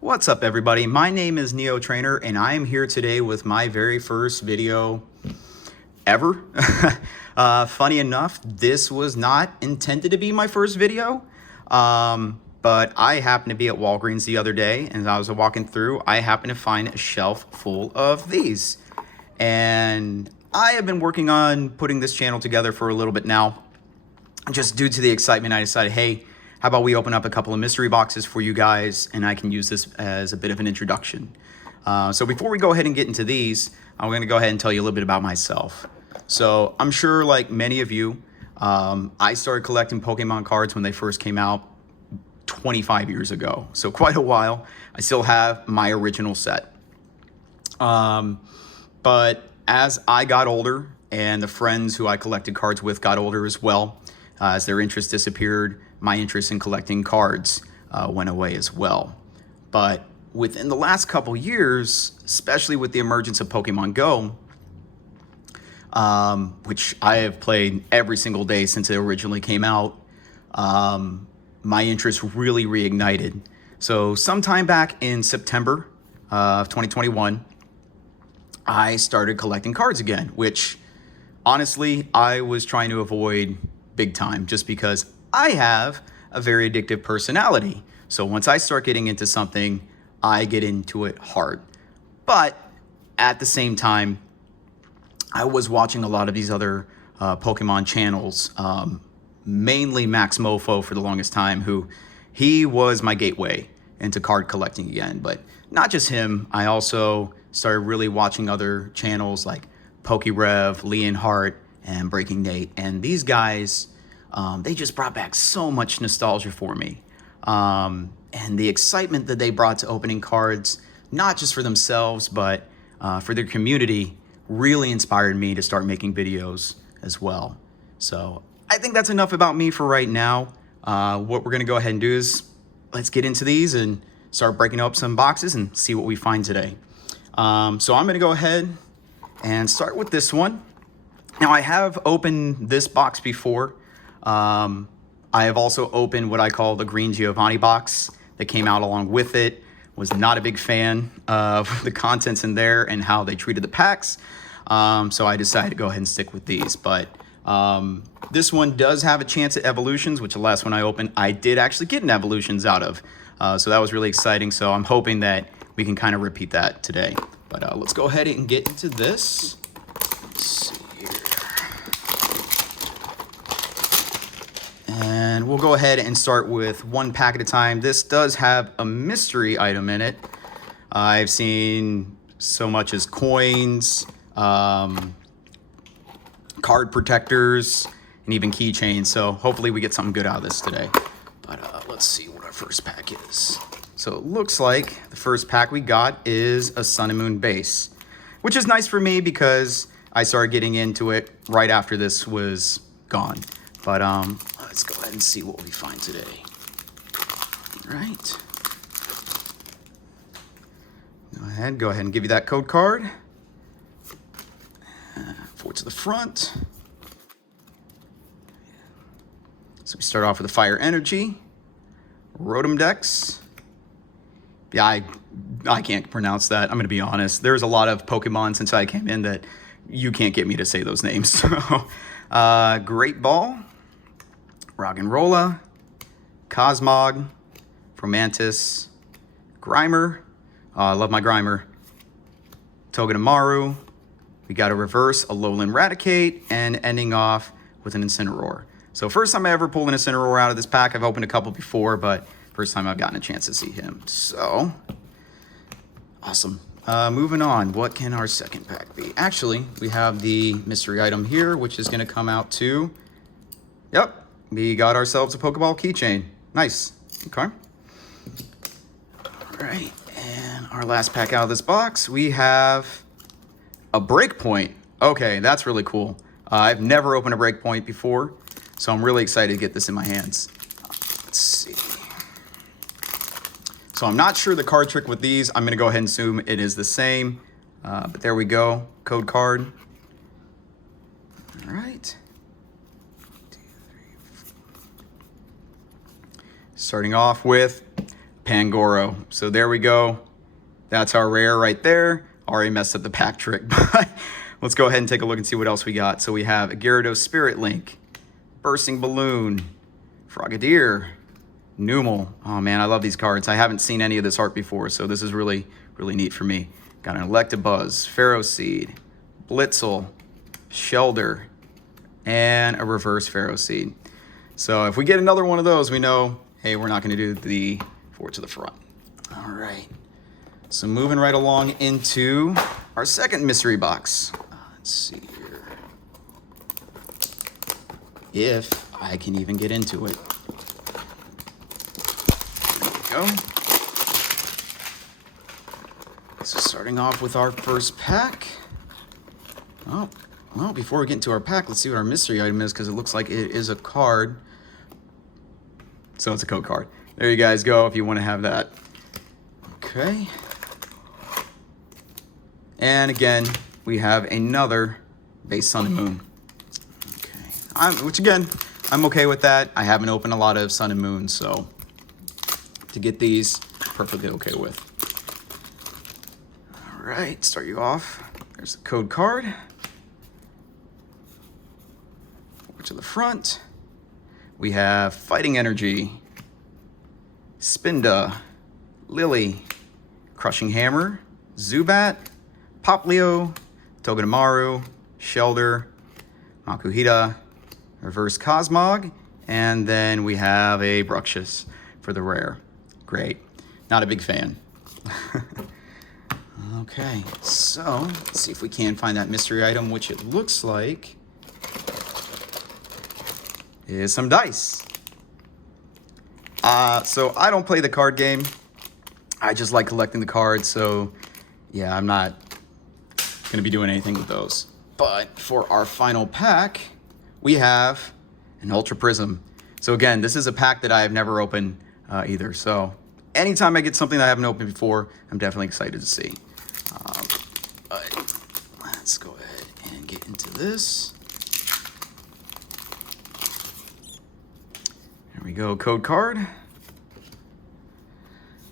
What's up, everybody? My name is Neo Trainer, and I am here today with my very first video ever. Funny enough, this was not intended to be my first video, but I happened to be at Walgreens the other day, and as I was walking through, I happened to find a shelf full of these. And I have been working on putting this channel together for a little bit now. Just due to the excitement, I decided, hey, how about we open up a couple of mystery boxes for you guys, and I can use this as a bit of an introduction. So before we go ahead and get into these, I'm going to go ahead and tell you a little bit about myself. So I'm sure, like many of you, I started collecting Pokemon cards when they first came out 25 years ago. So quite a while. I still have my original set. But as I got older, and the friends who I collected cards with got older as well, as their interest disappeared, my interest in collecting cards went away as well. But within the last couple years, especially with the emergence of Pokemon Go, which I have played every single day since it originally came out, my interest really reignited. So sometime back in September of 2021, I started collecting cards again, which honestly, I was trying to avoid big time just because I have a very addictive personality. So once I start getting into something, I get into it hard. But at the same time, I was watching a lot of these other Pokemon channels, mainly Max Mofo for the longest time, he was my gateway into card collecting again. But not just him, I also started really watching other channels like PokeRev, Leonhart, and Breaking Nate. And these guys, they just brought back so much nostalgia for me. And the excitement that they brought to opening cards, not just for themselves, but for their community, really inspired me to start making videos as well. So I think that's enough about me for right now. What we're gonna go ahead and do is let's get into these and start breaking up some boxes and see what we find today. So I'm gonna go ahead and start with this one. Now, I have opened this box before. I have also opened what I call the Green Giovanni box that came out along with it. Was not a big fan of the contents in there and how they treated the packs. So I decided to go ahead and stick with these. But this one does have a chance at evolutions, which the last one I opened, I did actually get an evolutions out of. So that was really exciting. So I'm hoping that we can kind of repeat that today. But let's go ahead and get into this. Let's see here. And we'll go ahead and start with one pack at a time. This does have a mystery item in it. I've seen so much as coins, card protectors, and even keychains. So hopefully we get something good out of this today. But let's see what our first pack is. So it looks like the first pack we got is a Sun and Moon base, which is nice for me because I started getting into it right after this was gone. But let's go ahead and see what we find today. All right. Go ahead and give you that code card. Forward to the front. So we start off with the Fire Energy, Rotom Dex. Yeah, I can't pronounce that. I'm going to be honest. There's a lot of Pokemon since I came in that you can't get me to say those names. So, Great Ball, Roggenrola, Cosmog, Romantis, Grimer. I love my Grimer. Togedemaru. We got a reverse, a Alolan Raticate, and ending off with an Incineroar. So first time I ever pulled an Incineroar out of this pack. I've opened a couple before, but first time I've gotten a chance to see him. So, awesome. Moving on, what can our second pack be? Actually, we have the mystery item here, which is going to come out to... Yep, we got ourselves a Pokeball keychain. Nice. Okay. All right, and our last pack out of this box, we have a Breakpoint. Okay, that's really cool. I've never opened a Breakpoint before, so I'm really excited to get this in my hands. Let's see. So I'm not sure the card trick with these. I'm going to go ahead and assume it is the same. But there we go. Code card. All right. Starting off with Pangoro. So there we go. That's our rare right there. Already messed up the pack trick, but let's go ahead and take a look and see what else we got. So we have a Gyarados Spirit Link, Bursting Balloon, Frogadier, Numel. Oh man, I love these cards. I haven't seen any of this art before, so this is really, really neat for me. Got an Electabuzz, Ferroseed, Blitzel, Shelder, and a reverse Ferroseed. So if we get another one of those, we know, hey, we're not going to do the forward to the front. All right. So moving right along into our second mystery box. Let's see here. If I can even get into it. There we go. So starting off with our first pack. Oh, well, before we get into our pack, let's see what our mystery item is, because it looks like it is a card. So it's a code card. There you guys go if you want to have that. Okay. And again, we have another base Sun and Moon. Okay. Which again, I'm okay with that. I haven't opened a lot of Sun and Moon, so to get these, perfectly okay with. All right, start you off. There's the code card. Over to the front. We have Fighting Energy, Spinda, Lily, Crushing Hammer, Zubat, Poplio, Togedemaru, Shelder, Makuhita, Reverse Cosmog, and then we have a Bruxish for the rare. Great. Not a big fan. Okay, so let's see if we can find that mystery item, which it looks like is some dice. So I don't play the card game. I just like collecting the cards, so yeah, I'm not gonna be doing anything with those. But for our final pack, we have an Ultra Prism. So again, this is a pack that I have never opened either. So anytime I get something that I haven't opened before, I'm definitely excited to see. But let's go ahead and get into this. There we go, code card.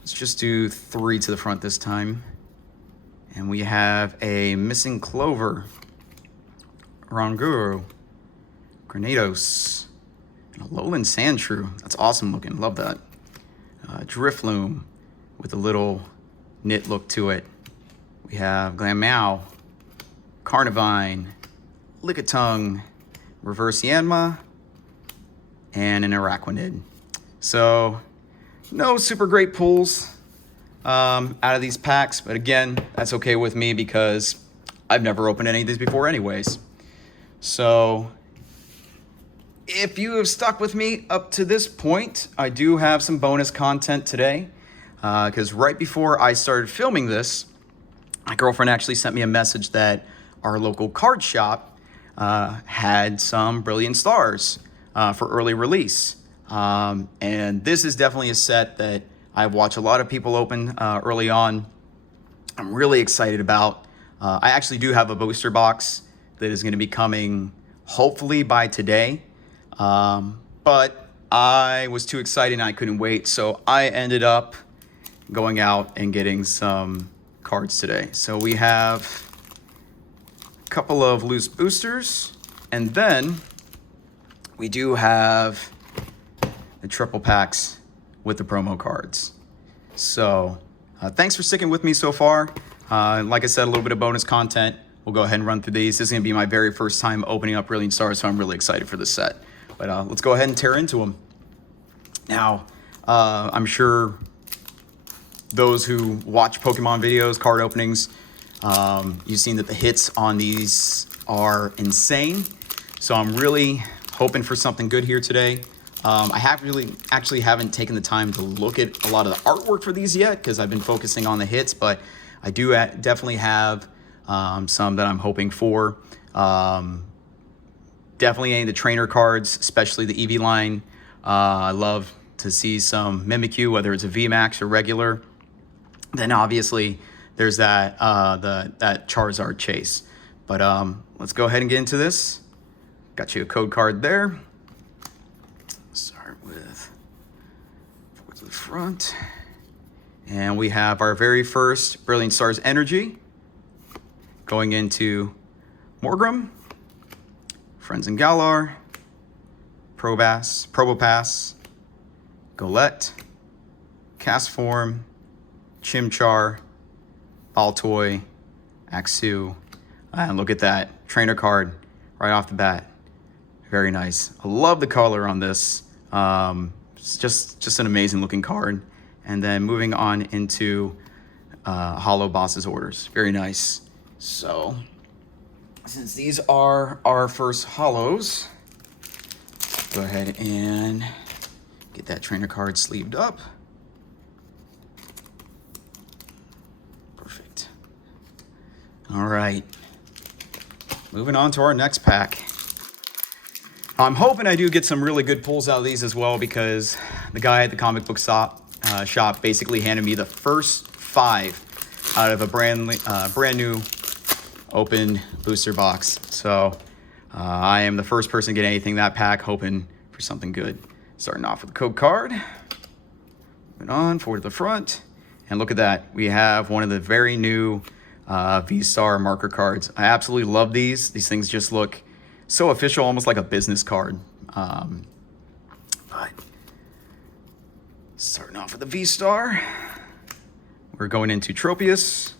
Let's just do 3 to the front this time. And we have a Missing Clover, Ranguru, Granados, and a Lowland Sandshrew. That's awesome looking, love that. Drifloom with a little knit look to it. We have Glameow, Carnivine, Lickitung, Reverse Yanma, and an Araquanid. So no super great pulls out of these packs, but again, that's okay with me because I've never opened any of these before anyways. So if you have stuck with me up to this point, I do have some bonus content today, because right before I started filming this, my girlfriend actually sent me a message that our local card shop had some Brilliant Stars for early release. And this is definitely a set that I've watched a lot of people open early on. I'm really excited about. I actually do have a booster box that is going to be coming hopefully by today. But I was too excited and I couldn't wait. So I ended up going out and getting some cards today. So we have a couple of loose boosters, and then we do have the triple packs with the promo cards. So thanks for sticking with me so far. Like I said, a little bit of bonus content. We'll go ahead and run through these. This is going to be my very first time opening up Brilliant Stars, so I'm really excited for this set. But let's go ahead and tear into them. Now, I'm sure those who watch Pokemon videos, card openings, you've seen that the hits on these are insane. So I'm really hoping for something good here today. I actually haven't taken the time to look at a lot of the artwork for these yet because I've been focusing on the hits, but I do definitely have some that I'm hoping for. Definitely any of the trainer cards, especially the Eevee line. I love to see some Mimikyu, whether it's a VMAX or regular. Then obviously there's that that Charizard chase. But let's go ahead and get into this. Got you a code card there. Start with forward to the front. And we have our very first Brilliant Stars Energy going into Morgrem, Friends and Galar, Probopass, Golett, Castform, Chimchar, Baltoy, Axew, and look at that trainer card right off the bat. Very nice. I love the color on this. It's just an amazing looking card. And then moving on into Hollow Boss's Orders. Very nice. So, since these are our first hollows, go ahead and get that trainer card sleeved up. Perfect. All right. Moving on to our next pack. I'm hoping I do get some really good pulls out of these as well, because the guy at the comic book shop basically handed me the first 5 out of a brand new open booster box. So I am the first person to get anything that pack, hoping for something good. Starting off with the code card. Moving on forward to the front. And look at that. We have one of the very new V-Star marker cards. I absolutely love these. These things just look so official, almost like a business card. But starting off with the V-Star. We're going into Tropius,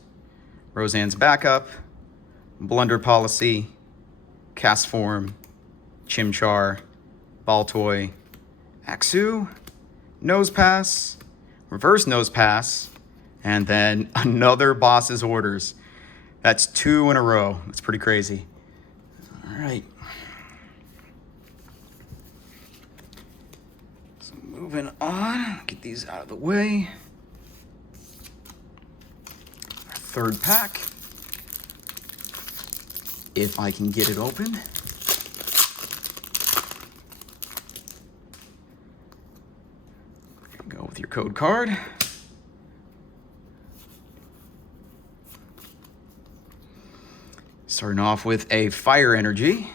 Roseanne's Backup, Blunder Policy, Castform, Chimchar, Baltoy, Axew, Nose Pass, Reverse Nose Pass, and then another Boss's Orders. That's 2 in a row. That's pretty crazy. All right. So moving on, get these out of the way. Our third pack. If I can get it open. There you go with your code card. Starting off with a Fire Energy,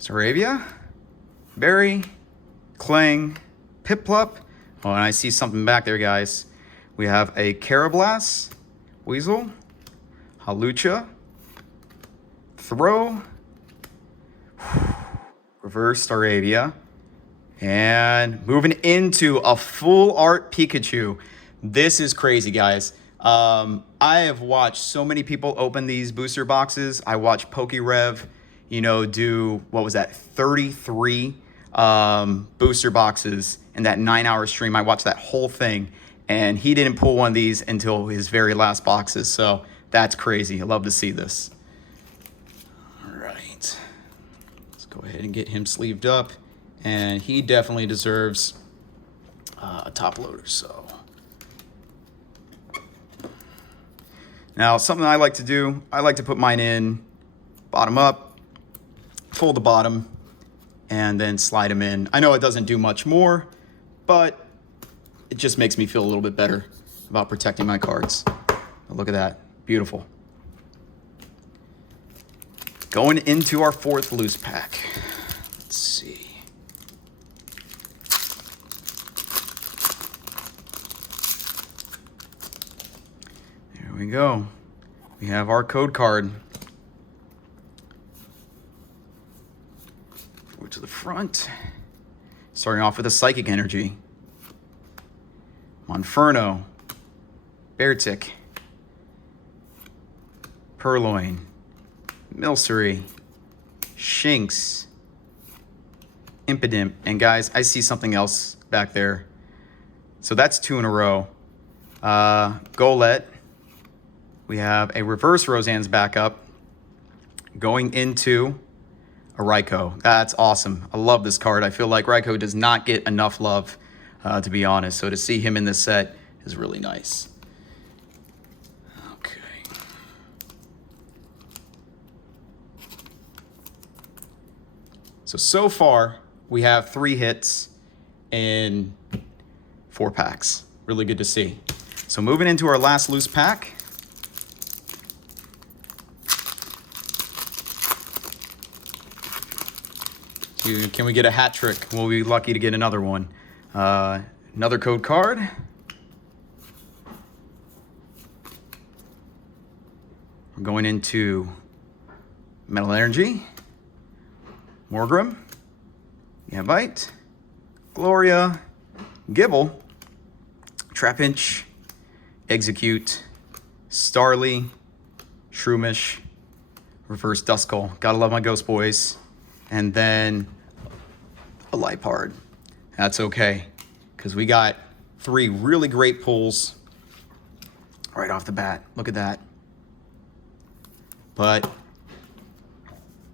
Staravia, Berry, Clang, Piplup. Oh, and I see something back there, guys. We have a Carablast, Weasel, Halucha, Throw, Reverse Staravia, and moving into a full art Pikachu. This is crazy, guys. I have watched so many people open these booster boxes. I watched PokeRev, do, what was that, 33 booster boxes in that 9-hour stream. I watched that whole thing, and he didn't pull one of these until his very last boxes. So that's crazy. I love to see this. All right. Let's go ahead and get him sleeved up. And he definitely deserves a top loader, so. Now, something I like to do, I like to put mine in bottom up, fold the bottom, and then slide them in. I know it doesn't do much more, but it just makes me feel a little bit better about protecting my cards. But look at that, beautiful. Going into our 4th loose pack. Let's see. There we go. We have our code card. Forward to the front. Starting off with a Psychic Energy. Monferno. Beartic. Purloin. Milcery. Shinx. Impidimp. And guys, I see something else back there. So that's 2 in a row. Golett. We have a Reverse Roseanne's Backup going into a Raikou. That's awesome. I love this card. I feel like Raikou does not get enough love, to be honest. So to see him in this set is really nice. Okay. So far, we have 3 hits in 4 packs. Really good to see. So moving into our last loose pack. Can we get a hat trick? We'll be lucky to get another one. Another code card. we're going into Metal Energy, Morgrim, Gambite, Gloria, Gibble, Trapinch, Execute, Starly, Shroomish, Reverse Duskull. Gotta love my Ghost Boys. And then a Liepard. That's okay, because we got 3 really great pulls right off the bat. Look at that. But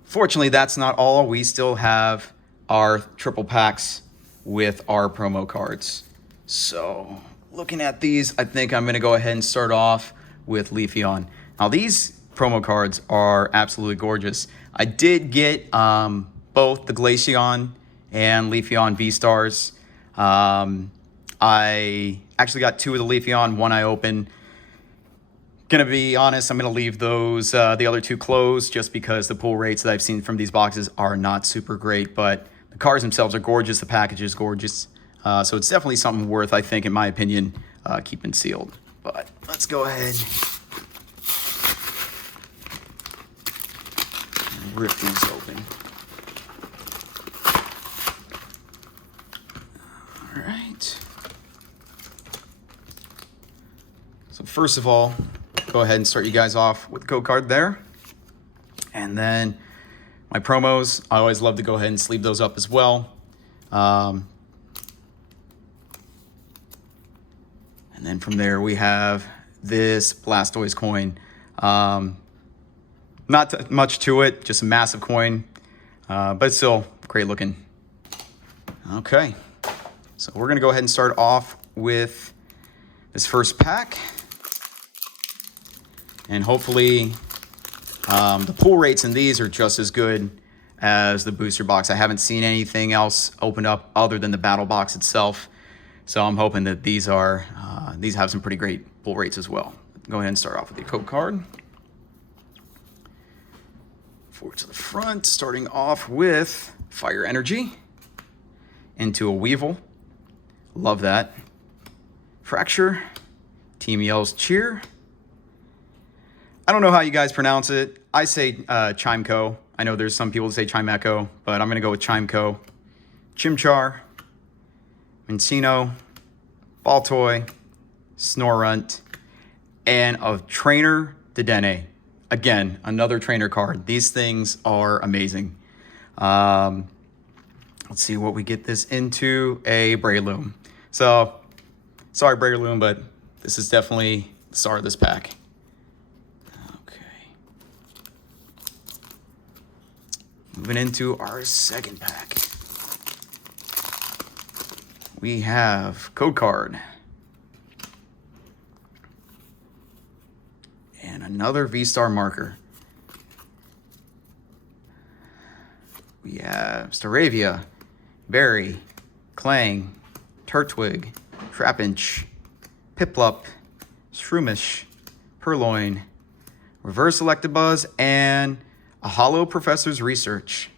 fortunately, that's not all. We still have our triple packs with our promo cards. So looking at these, I think I'm going to go ahead and start off with Leafeon. Now, these promo cards are absolutely gorgeous. I did get both the Glaceon and Leafeon V-Stars. I actually got 2 of the Leafeon, 1 I opened. Gonna be honest, I'm gonna leave those the other 2 closed just because the pull rates that I've seen from these boxes are not super great, but the cards themselves are gorgeous, the package is gorgeous. So it's definitely something worth, I think, in my opinion, keeping sealed. But let's go ahead and rip these open. All right. So first of all, go ahead and start you guys off with the code card there. And then my promos, I always love to go ahead and sleeve those up as well. And then from there we have this Blastoise coin. Not much to it, just a massive coin, but still great looking. Okay, so we're gonna go ahead and start off with this first pack. And hopefully the pull rates in these are just as good as the booster box. I haven't seen anything else open up other than the battle box itself. So I'm hoping that these have some pretty great pull rates as well. Go ahead and start off with the code card. Forward to the front, starting off with Fire Energy into a Weevil. Love that. Fracture, Team Yell's Cheer. I don't know how you guys pronounce it. I say Chimeco. I know there's some people that say Chimeco, but I'm going to go with Chimeco. Chimchar, Mincino, Baltoy, Snorunt, and a Trainer Dedenne. Again, another trainer card. These things are amazing. Let's see what we get this into. A Breloom. So, sorry Breloom, but this is definitely the star of this pack. Moving into our second pack, we have code card and another V-Star marker. We have Staravia, Berry, Clang, Turtwig, Trapinch, Piplup, Shroomish, Purloin, Reverse Electabuzz, and a Hollow Professor's Research.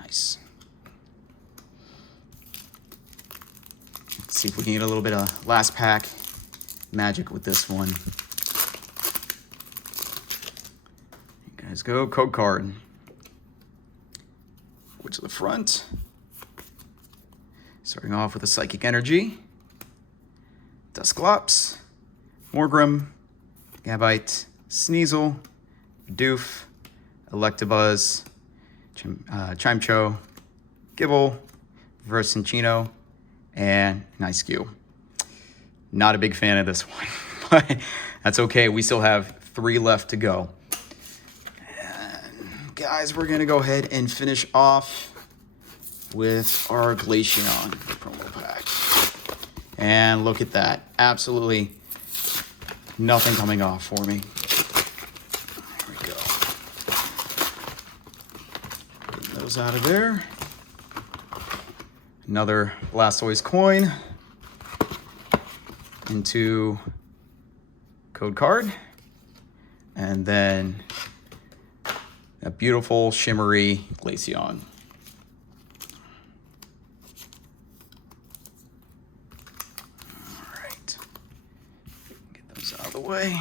Nice. Let's see if we can get a little bit of last pack magic with this one. You guys go. Code card. Forward to the front. Starting off with a Psychic Energy. Dusclops. Morgrim. Gambite. Sneasel. Doof. Electabuzz, Chimecho, Gibble, Reverse Cinccino, and Niceque. Not a big fan of this one, but that's okay. We still have 3 left to go. And guys, we're gonna go ahead and finish off with our Glaceon promo pack. And look at that. Absolutely nothing coming off for me. Out of there. Another Blastoise coin into code card, and then a beautiful shimmery Glaceon. All right, get those out of the way.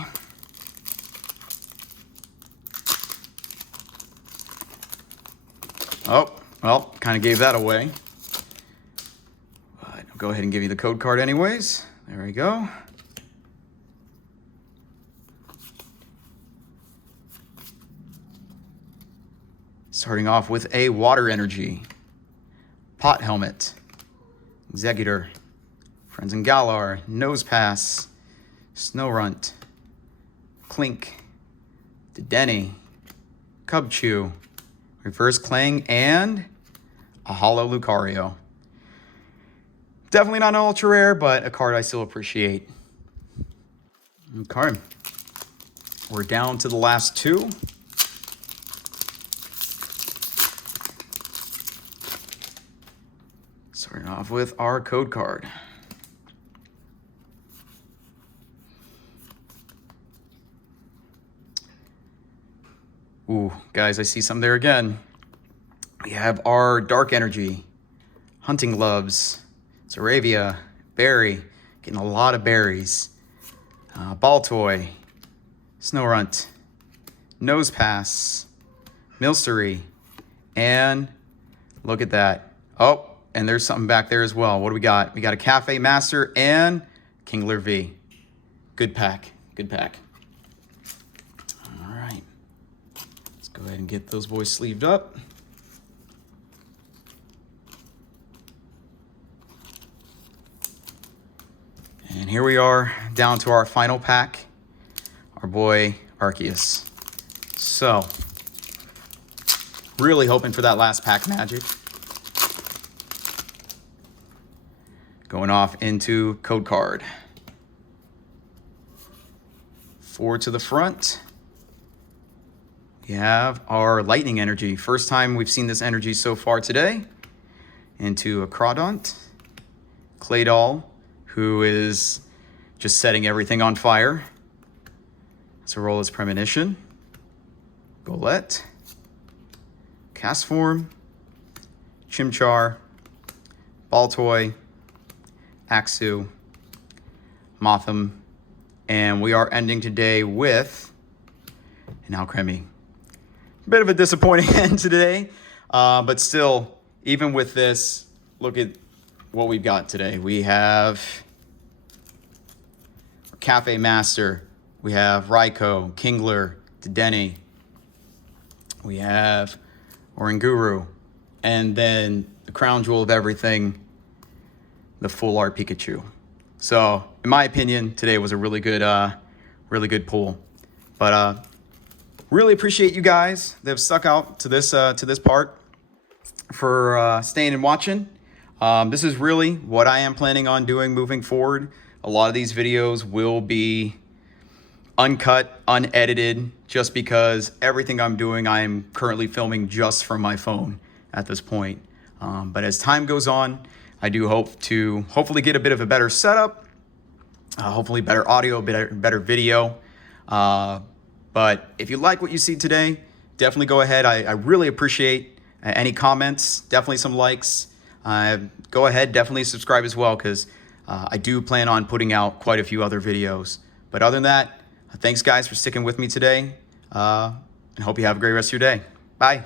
Oh, well, kind of gave that away. But I'll go ahead and give you the code card anyways. There we go. Starting off with a Water Energy, Pot Helmet, Executor, Friends and Galar, Nose Pass, Snorunt, Clink, Dedenne, Cub Chew, Reverse Clang, and a Holo Lucario. Definitely not an ultra rare, but a card I still appreciate. Okay, we're down to the last two. Starting off with our code card. Ooh, guys, I see some there again. We have our Dark Energy, Hunting Gloves, Zaravia, Berry, getting a lot of berries. Baltoy, Snorunt, Nose Pass, Milcery, and look at that. Oh, and there's something back there as well. What do we got? We got a Cafe Master and Kingler V. Good pack. Good pack. All right. Let's go ahead and get those boys sleeved up. And here we are down to our final pack. Our boy Arceus. So, really hoping for that last pack magic. Going off into code card. 4 to the front. We have our Lightning Energy. First time we've seen this energy so far today. Into a Crawdont. Claydol, who is just setting everything on fire. Zorola's Premonition. Golett. Castform. Chimchar. Baltoy. Axew, Mothim, and we are ending today with an Alcremie. Bit of a disappointing end today, but still, even with this, look at what we've got today. We have Cafe Master, we have Raikou, Kingler, Dedenne, we have Oranguru, and then the crown jewel of everything, the full art Pikachu. So, in my opinion, today was a really good pull. But really appreciate you guys that have stuck out to this part for staying and watching. This is really what I am planning on doing moving forward. A lot of these videos will be uncut, unedited, just because everything I'm doing, I am currently filming just from my phone at this point. But as time goes on, I do hope to hopefully get a bit of a better setup, hopefully better audio, better video. But if you like what you see today, definitely go ahead. I really appreciate any comments, definitely some likes. Go ahead, definitely subscribe as well, because I do plan on putting out quite a few other videos. But other than that, thanks guys for sticking with me today, and hope you have a great rest of your day. Bye.